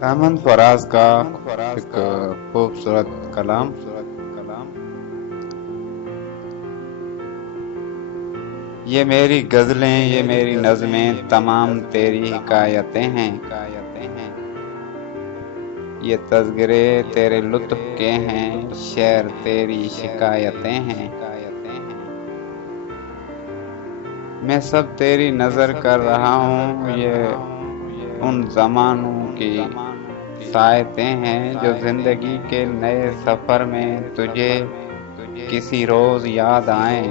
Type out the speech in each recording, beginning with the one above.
احمد فراز کا ایک خوبصورت کلام۔ یہ میری غزلیں، یہ میری نظمیں تمام تیری حکایتیں ہیں، یہ تذکرے تیرے لطف کے ہیں، شعر تیری شکایتیں ہیں۔ میں سب تیری نظر کر رہا ہوں، یہ ان زمانوں کی سائتیں ہیں جو زندگی کے نئے سفر میں تجھے کسی روز یاد آئیں،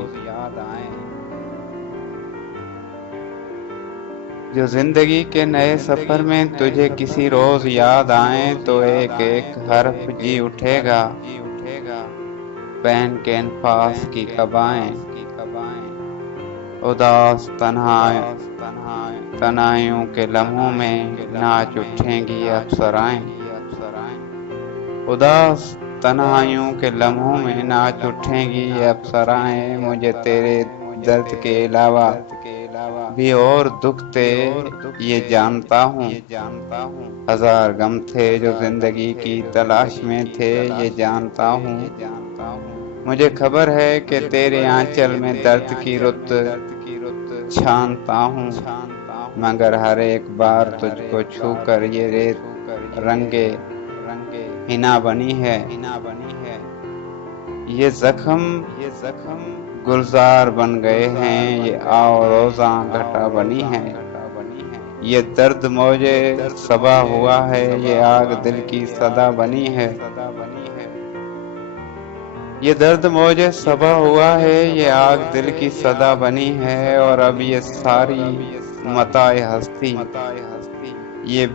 جو زندگی کے نئے سفر میں تجھے کسی روز یاد آئیں تو ایک ایک حرف جی اٹھے گا پہن کے انفاس کی قبائیں، اداس تنہائیوں کے لمحوں میں ناچ اٹھیں گی افسرائیں، اداس تنہائیوں کے لمحوں میں ناچ اٹھیں گی افسرائیں۔ مجھے تیرے درد کے علاوہ بھی اور دکھ تھے یہ جانتا ہوں، ہزار غم تھے جو زندگی کی تلاش میں تھے یہ جانتا ہوں۔ مجھے خبر ہے کہ تیرے آنچل میں درد کی رت چھانتا ہوں، مگر ہر ایک بار تجھ کو چھو کر یہ ریت رنگے حنا بنی ہے، یہ زخم گلزار بن گئے ہیں، یہ آو روزاں گھٹا بنی ہے، یہ درد موجے صبا ہوا ہے، یہ آگ دل کی صدا بنی ہے، یہ درد موجے صبا ہوا ہے، یہ آگ دل کی صدا بنی ہے۔ اور اب یہ ساری متاع ہستی، یہ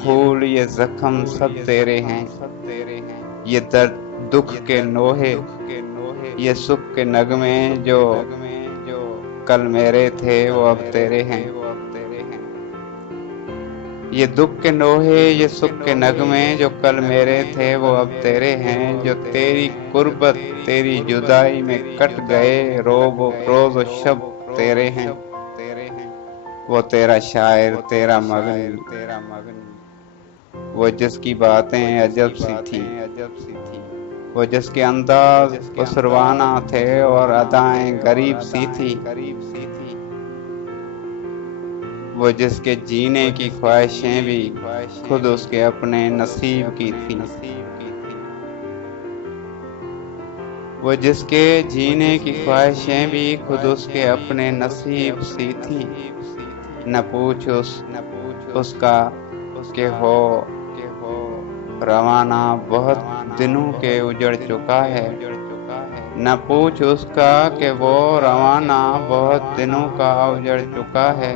پھول یہ زخم سب تیرے ہیں، یہ درد دکھ کے نوحے، یہ سکھ کے نغمے جو کل میرے تھے وہ اب تیرے ہیں، یہ دکھ کے نوحے یہ سکھ کے نغمے جو کل میرے تھے وہ اب تیرے ہیں، جو تیری قربت تیری جدائی میں کٹ گئے روز و شب تیرے ہیں، وہ تیرا شاعر تیرا مغنی، وہ جس کی باتیں عجب سی تھی، وہ جس کے انداز اسروانہ تھے اور ادائیں غریب سی تھی، وہ جس کے جینے کی خواہشیں بھی خود اس کے اپنے نصیب کی تھی، وہ جس کے جینے کی خواہشیں بھی خود اس کے اپنے نصیب سی تھی۔ نہ پوچھ اس کا کہ ہو روانہ بہت دنوں کے اجڑ چکا ہے، نہ پوچھ اس کا کہ وہ روانہ بہت دنوں کا اجڑ چکا ہے،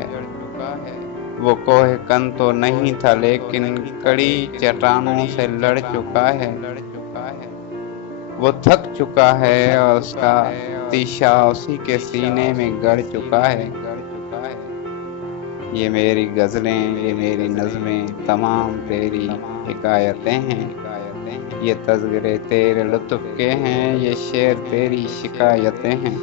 وہ کوہ کن تو نہیں تھا لیکن کڑی چٹانوں سے لڑ چکا ہے، وہ تھک چکا ہے اور اس کا تیشہ اسی کے سینے میں گڑ چکا ہے۔ یہ میری غزلیں، یہ میری نظمیں تمام تیری حکایتیں ہیں، یہ تذکرے تیرے لطف کے ہیں، یہ شعر تیری شکایتیں ہیں۔